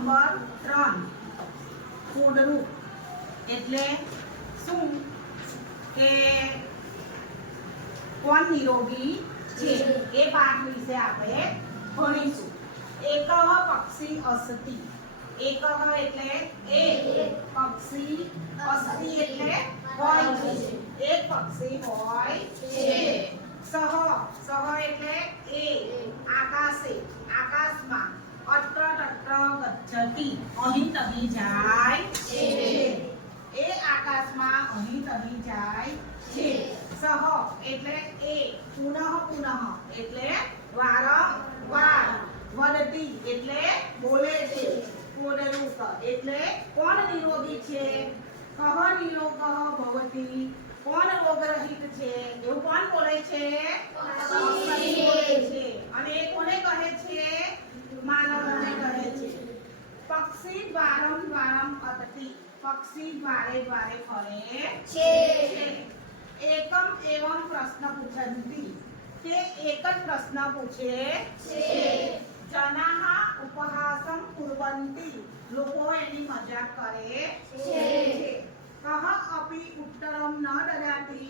Number 3 ફૂડરૂપ એટલે શું કે કોણ નિરોગી છે એ પાઠ વિશે આપણે ભણીશું. એકઃ પક્ષી અસ્તિ. એકઃ એટલે એક પક્ષી, અસ્તિ એટલે હોય છે, એક પક્ષી હોય છે. સહ એટલે એ આકાશે, આકાશમાં. અત્ર તત્ર ગચ્છતિ અહીં તહીં જાય છે, એ આકાશમાં અહીં તહીં જાય છે. સહ એટલે એ પુનઃ એટલે વારંવાર. વદતિ એટલે બોલે છે. ફૂડરૂપ એટલે કોણ નિરોગી છે. કહ નિરોગઃ ભવતિ કોણ રોગરહિત છે એવું કોણ બોલે છે. પક્ષી બોલે છે. અને એ કોને કહે છે. માનવને કહે છે. પક્ષી દ્વારમ દ્વારમ અટતિ પક્ષી દ્વારે દ્વારે ફરે છે. એકમ એવમ પ્રશ્ન પૂછંતિ તે એક જ પ્રશ્ન પૂછે છે. જનાઃ ઉપહાસં કુર્વન્તિ લોકો એની મજાક કરે છે. કહ અપી ઉત્તરમ ન દદાતિ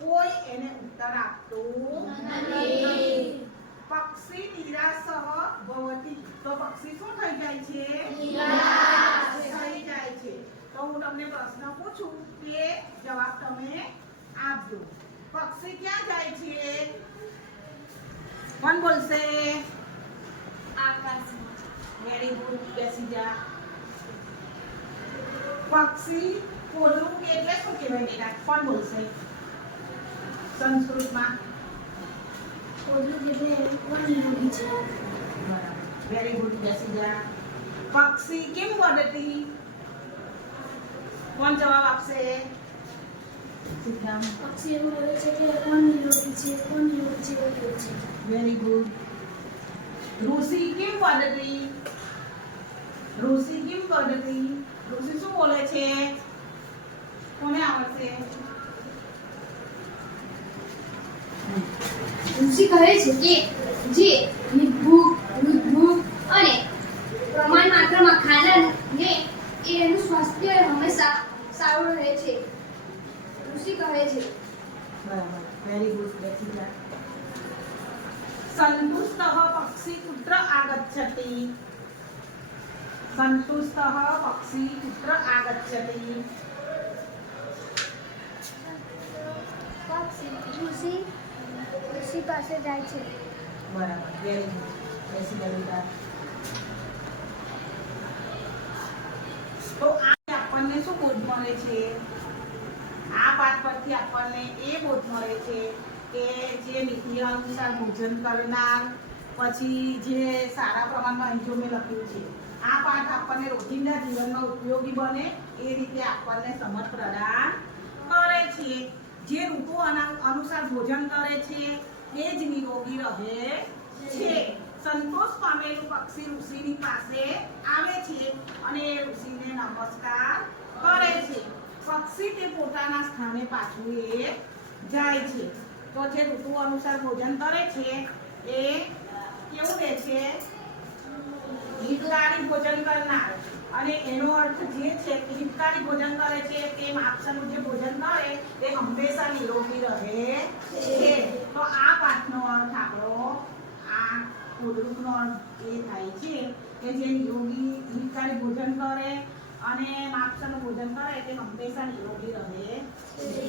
કોઈ એને ઉત્તર આપતું નથી. પક્ષી નિરાશઃ ભવતિ તો પક્ષી શું થઈ જાય છે. નિરાશ થઈ જાય છે. તો હું તમને પ્રશ્ન પૂછું તે જવાબ તમે આપજો. પક્ષી ક્યાં જાય છે. કોણ બોલશે. આકાશમાં. વેરી ગુડ, બેસી જા. પક્ષી ફૂડરૂપ એટલે શું કહેવાય બેટા. કોણ બોલશે સંસ્કૃતમાં. ફૂડરૂપ એટલે કોણ નિરોગી છે. બરાબર, વેરી ગુડ, બેસી જા. પક્ષી કેમ વદતિ કોણ જવાબ આપશે. સિદ્ધાંત. પક્ષી એવું બોલે છે કે કોણ નિરોગી છે, કોણ નિરોગી છે એવું બોલે છે. Very good. ઋષિ કેમ વદતિ ઋષિ કેમ વદતિ ઋષિ શું બોલે છે. કોને આવડશે. ઋષિ કહે છે કે જે નિર્ભૂખ, મૃદભૂખ અને પ્રમાણ માત્રામાં ખાનાર ને એનું સ્વાસ્થ્ય હંમેશા સારું રહે છે. ઋષિ કહે છે. બરાબર, વેરી ગુડ, બેસી જા. સંતુષ્ટઃ પક્ષી કુત્ર આગચ્છતિ સંતુષ્ટઃ પક્ષી કુત્ર આગચ્છતિ. પક્ષી ઋષિ પાસે જાય છે. બરાબર, વેરી ગુડ, બેસી જા બેટા. તો આ આપણને શું બોધ મળે છે. આ પાઠ પરથી આપણને એ બોધ મળે છે કે જે નીતિ અનુસાર ભોજન કરનાર, પછી જે સારા પ્રમાણમાં અહીં જો મેં લખ્યું છે આ પાઠ આપણને રોજિંદા જીવનમાં ઉપયોગી બને એ રીતે આપણને સમજ પ્રદાન કરે છે. જે ઋતુ અનુસાર ભોજન કરે છે એ જ નિરોગી રહે છે. સંતોષ પામેલું પક્ષી ઋષિની પાસે આવે છે અને એ ઋષિને નમસ્કાર કરે છે. પક્ષી તે પોતાના સ્થાને પાછું એ જાય છે. તો જે ઋતુ અનુસાર ભોજન કરે છે એ કેવું રહે છે. હિતકારી ભોજન કરનાર. અને એનો અર્થ જે છે કે હિતકારી ભોજન કરે છે તે માપસરનું જે ભોજન કરે તે હંમેશા નિરોગી રહે છે. તો આ પાઠનો અર્થ આપણો આ ફૂડરૂપનો અર્થ એ થાય છે કે જે નિરોગી હિતકારી ભોજન કરે અને માપસરનું ભોજન કરે તે હંમેશા નિરોગી રહે છે.